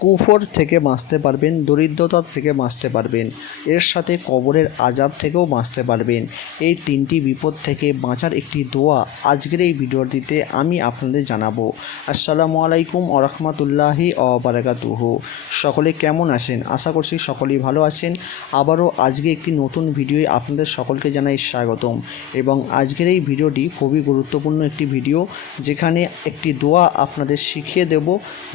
কুফর থেকে বাঁচতে পারবেন দরিদ্রতার থেকে বাঁচতে পারবেন, এর সাথে কবরের আজাব থেকেও বাঁচতে পারবেন। এই তিনটি বিপদ থেকে বাঁচার একটি দোয়া আজকের এই ভিডিওটিতে আমি আপনাদের জানাব। আসসালামু আলাইকুম আরহামতুল্লাহি অবরাকাতুহু সকলে কেমন আছেন? আশা করছি সকলেই ভালো আছেন। আবারও আজকে একটি নতুন ভিডিওয়ে আপনাদের সকলকে জানাই স্বাগতম। এবং আজকের এই ভিডিওটি খুবই গুরুত্বপূর্ণ একটি ভিডিও, যেখানে একটি দোয়া আপনাদের শিখিয়ে দেব,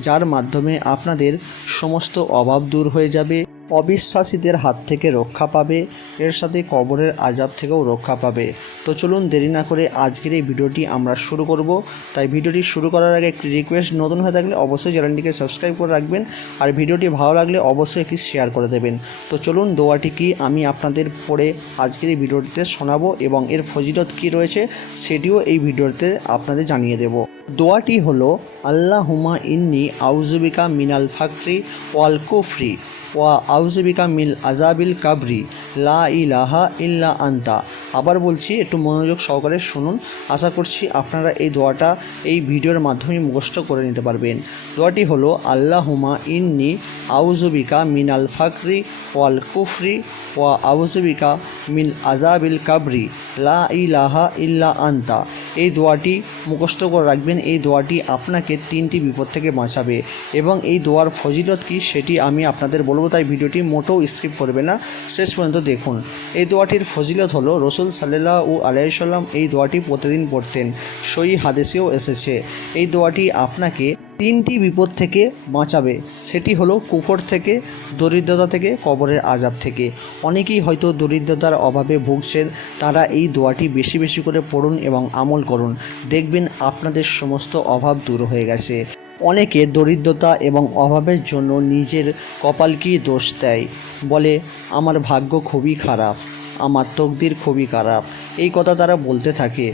যার মাধ্যমে আপনাদের সমস্ত অভাব দূর হয়ে যাবে। অবিশ্বাসীদের হাত থেকে রক্ষা পাবে, এর সাথে কবরের আজাব থেকেও রক্ষা পাবে। তো চলুন দেরি না করে আজকের এই ভিডিওটি আমরা শুরু করব। তাই ভিডিওটি শুরু করার আগে একটি রিকোয়েস্ট নতুন হয়ে থাকলে অবশ্যই চ্যানেলটিকে সাবস্ক্রাইব করে রাখবেন আর ভিডিওটি ভালো লাগলে অবশ্যই একটি শেয়ার করে দেবেন। তো চলুন দোয়াটি কি আমি আপনাদের পড়ে আজকের এই ভিডিওটিতে শোনাবো এবং এর ফজিলত কি রয়েছে সেটিও এই ভিডিওতে আপনাদের জানিয়ে দেব। দোয়াটি হলো আল্লাহুমা ইন্নি আউজুবিকা মিনাল ফাকরি ওয়াল কুফরি ওয়া আউজুবিকা মিল আজাবিল কাবরি, লা ইলাহা ইল্লা আন্তা। আবার বলছি, একটু মনোযোগ সহকারে শুনুন। আশা করছি আপনারা এই দোয়াটা এই ভিডিওর মাধ্যমে মুখস্থ করে নিতে পারবেন। দোয়াটি হলো আল্লাহুমা ইন্নি আউজুবিকা মিনাল ফাকরি ওয়াল কুফরি ওয়া আউজুবিকা মিল আজাবিল কাবরি, লা ইলাহা ইল্লা আন্তা। এই দোয়াটি মুখস্থ করে রাখবেন। এই দোয়াটি আপনাকে তিনটি বিপদ থেকে বাঁচাবে এবং এই দোয়ার ফজিলত কি সেটি আমি আপনাদের বলব, তাই ভিডিওটি মোটেও স্কিপ করবে না। শেষ পর্যন্ত দেখুন। এই দোয়াটির ফজিলত হলো, রসুল সাল্লাহ ও আলাইসাল্লাম এই দোয়াটি প্রতিদিন পড়তেন। সই হাদেশেও এসেছে। এই দোয়াটি আপনাকে তিনটি বিপদ থেকে বাঁচাবে। সেটি হলো কুফর থেকে, দরিদ্রতা থেকে, কবরের আজাব থেকে। অনেকেই হয়তো দরিদ্রতার অভাবে ভুগছেন, তারা এই দোয়াটি বেশি বেশি করে পড়ুন এবং আমল করুন। দেখবেন আপনাদের সমস্ত অভাব দূর হয়ে গেছে। অনেকে দরিদ্রতা এবং অভাবের জন্য নিজের কপালকেই দোষ দেয়। বলে, আমার ভাগ্য খুবই খারাপ, আমার তকদির খুবই খারাপ। এই কথা তারা বলতে থাকে।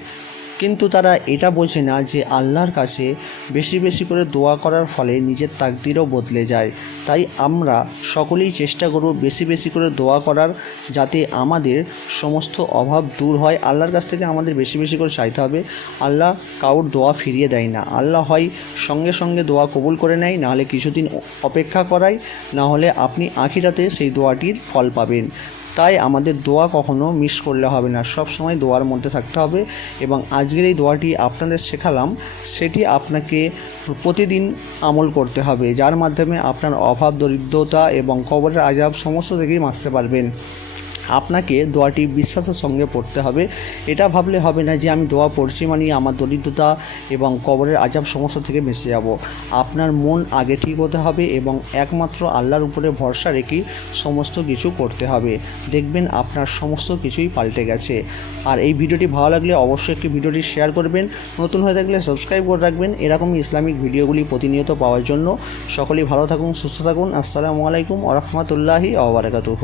কিন্তু তারা এটা বোঝে না যে আল্লাহর কাছে বেশি বেশি করে দোয়া করার ফলে নিজের তাকদিরও বদলে যায়। তাই আমরা সকলেই চেষ্টা করব বেশি বেশি করে দোয়া করার যাতে আমাদের সমস্ত অভাব দূর হয়। আল্লাহর কাছ থেকে আমাদের বেশি বেশি করে চাইতে হবে। আল্লাহ কাউর দোয়া ফিরিয়ে দেয় না। আল্লাহ হয় সঙ্গে সঙ্গে দোয়া কবুল করে নেয়, নাহলে কিছুদিন অপেক্ষা করায় না হলে আপনি আখিরাতে সেই দোয়াটির ফল পাবেন। তাই আমাদের দোয়া কখনো মিস করলে হবে না। সব সময় দোয়ার মধ্যে থাকতে হবে এবং আজকের এই দোয়াটি আপনাদের শেখালাম। সেটি আপনাকে প্রতিদিন আমল করতে হবে, যার মাধ্যমে আপনার অভাব, দরিদ্রতা এবং কবরের আজাব সমস্ত থেকেই বাঁচতে পারবেন। আপনাকে দোয়াটি বিশ্বাসের সঙ্গে পড়তে হবে। এটা ভাবলে হবে না যে আমি দোয়া পড়ছি মানে আমার দরিদ্রতা এবং কবরের আজাব সমস্যা থেকে বেঁচে যাব। আপনার মন আগে ঠিক হতে হবে এবং একমাত্র আল্লাহর উপরে ভরসা রেখেই সমস্ত কিছু করতে হবে। দেখবেন আপনার সমস্ত কিছুই পাল্টে গেছে। আর এই ভিডিওটি ভালো লাগলে অবশ্যই একটি ভিডিওটি শেয়ার করবেন। নতুন হয়ে থাকলে সাবস্ক্রাইব করে রাখবেন। এরকমই ইসলামিক ভিডিওগুলি প্রতিনিয়ত পাওয়ার জন্য। সকলেই ভালো থাকুন, সুস্থ থাকুন। আসসালামু আলাইকুম আ রহমতুল্লাহি আবরাকাতুহ